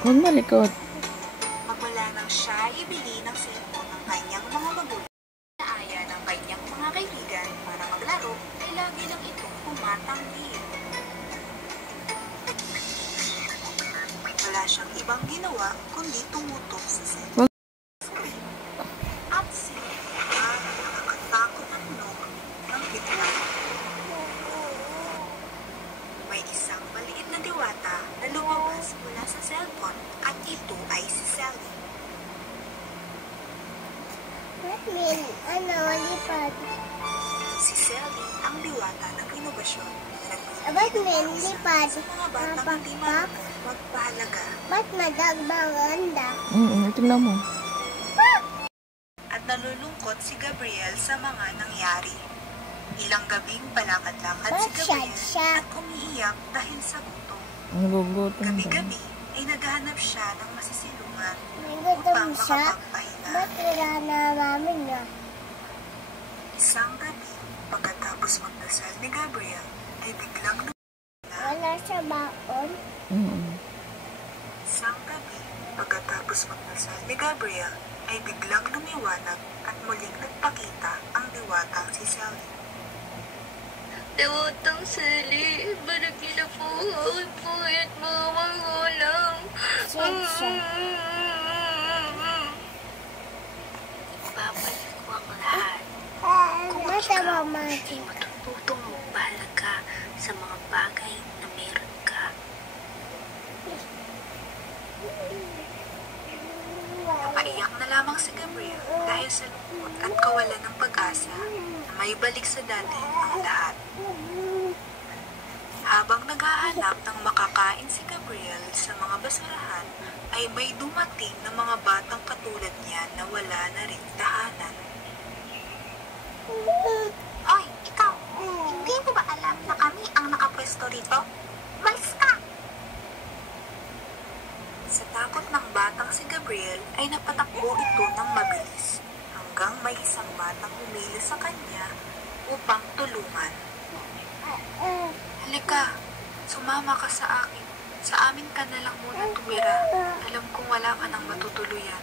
Huwag malikot. Magmula nang siya ibili ng cellphone ng kanyang mga magulang, naaya ng kanyang mga kaibigan para maglaro, ay lagi lang itong tumatanggi. Wala siyang ibang ginawa kundi tumutok sa cellphone. At sila ang nakakatakot na tunog ng bigla. May isang maliit na diwata na lumabas mula sa cellphone at ito ay si Sally. Lipad. Si Sally ang diwata ng inobasyon na Lipad? sa mga batang hindi marunong magpahalaga. Ba't madagbaganda? Tingnan mo. At nalulungkot si Gabriel sa mga nangyari. Ilang gabing palakad-lakad si Gabriel at umiiyak dahil sa gutom. Nagugutom. Gabi-gabi ay naghahanap siya ng masisilungan May upang gutom siya? makapagpahinga. Ba't wala na namin na? Isang gabi, pagkatapos magdasal ni Gabriel, ay biglang Wala siya baon? Isang gabi, pagkatapos magdasal ni Gabriel, ay biglang lumiwanag at muling nagpakita ang diwatang si Sally. Diwatang Sally, baragin na po ang buhay at mga magulang. Babalik ko ang lahat. Kung ikaw ay matututong magpahalaga sa mga bagay na meron ka. Napaiyak na lamang si Gabriel dahil sa lungkot at kawalan ng pag-asa na may balik sa dati ang lahat. Habang naghahanap ng makakain si Gabriel sa mga basurahan, ay may dumating na mga batang katulad niya na wala na rin tahanan. Hoy, ikaw! Hindi mo ba alam na kami ang nakapwesto rito? Malis ka! Sa takot ng batang si Gabriel ay napatakbo ito ng mabilis hanggang may isang batang humili sa kanya upang tulungan. Halika, sumama ka sa akin. Sa amin ka na lang muna tumira. Alam kong wala ka nang matutuluyan.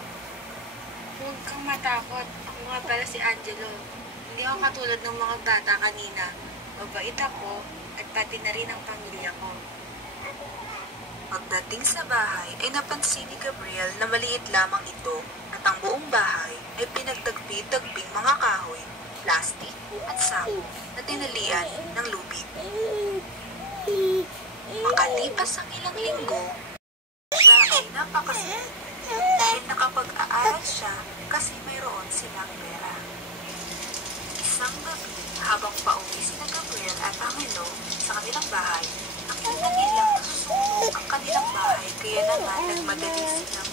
Huwag kang matakot. Ako nga pala si Angelo. Hindi ako katulad ng mga bata kanina. Mabait ako at pati na rin ang pamilya ko. Pagdating sa bahay ay napansin ni Gabriel na maliit lamang ito at ang buong bahay ay pinagtagpi-tagping mga kahoy, plastik at sako na tinalian ng lubid. Makalipas ang ilang linggo, siya ay napakasaya dahil nakapag-aaral siya kasi mayroon silang pera. Isang gabi, habang pauwi sina Gabriel at Angelo sa kanilang bahay, nakita nilang nasusunog ang kanilang bahay kaya naman nagmadali silang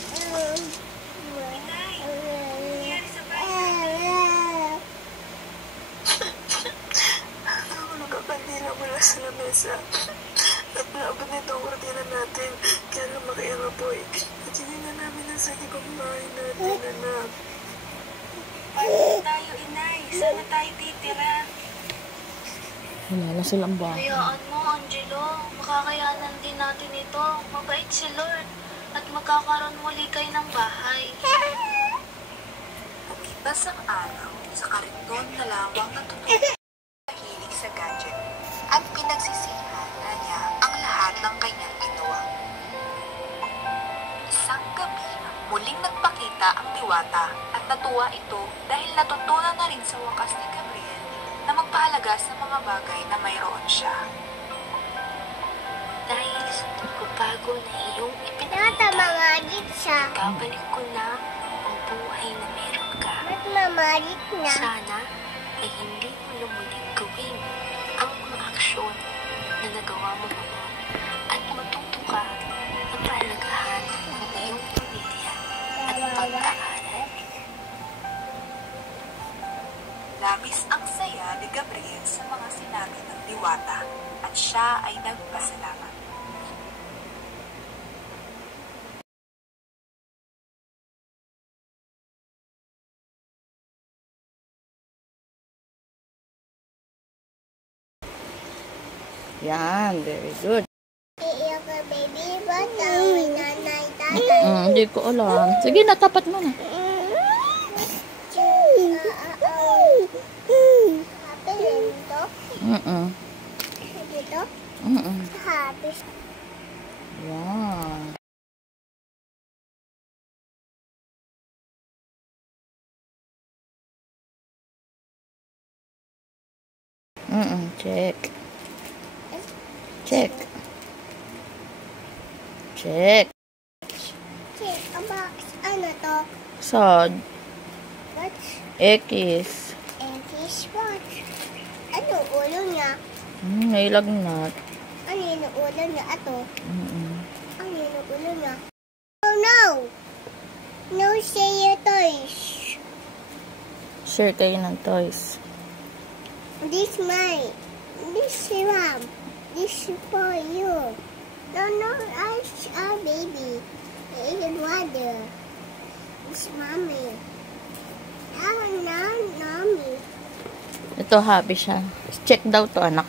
Inay, nangyari sa bahay natin? Ako nakakandila mula sa lamesa at naabot na itong kortina natin kaya lumaki ang apoy at hindi na namin nasagip ang bahay natin, anak. Paano tayo, Inay? Saan na tayo titira? Wala na silang bahay. Hayaan mo, Angelo. Makakayanan din natin ito. Mabait si Lord. At magkakaroon muli kayo ng bahay. Lumipas ang araw sa kariton na lamang natutulog mahilig sa gadget at pinagsisihan na niya ang lahat ng kanyang ginawa. Isang gabi, muling nagpakita ang diwata at natuwa ito dahil natutunan na rin sa wakas ni Gabriel na magpahalaga sa mga bagay na mayroon siya. Dahil sa pagbabago na iyong ipinakita, Mamalit siya. babalik ko na ang buhay na meron ka. Ba't mamalit na? Sana ay hindi mo na muling gawin ang mga aksyon na nagawa mo noon at matuto ka na pahalagahan ang iyong pamilya at pag-aaral. Labis ang saya ni Gabriel sa mga sinabi ng diwata at siya ay nagpasalamat. Yan, very good. Iiyak ka, baby. Ba't away nanay tayo? Hindi ko alam. Sige na, tapat mo na. Happy dito? Dito? Happy. Wow. Check. Check. Check. Check a box. Ano to? Sod. What? X. And fish what? Ano ulo niya? May lagnat. Ano yung ulo niya? Ato? Ano yung ulo niya? Oh no! No say your toys. Share kayo ng toys. This mine. This is mom. This is for you. No, our baby. It's water. It's mommy. Oh, no, mommy. Ito, happy siya. Check daw to, anak.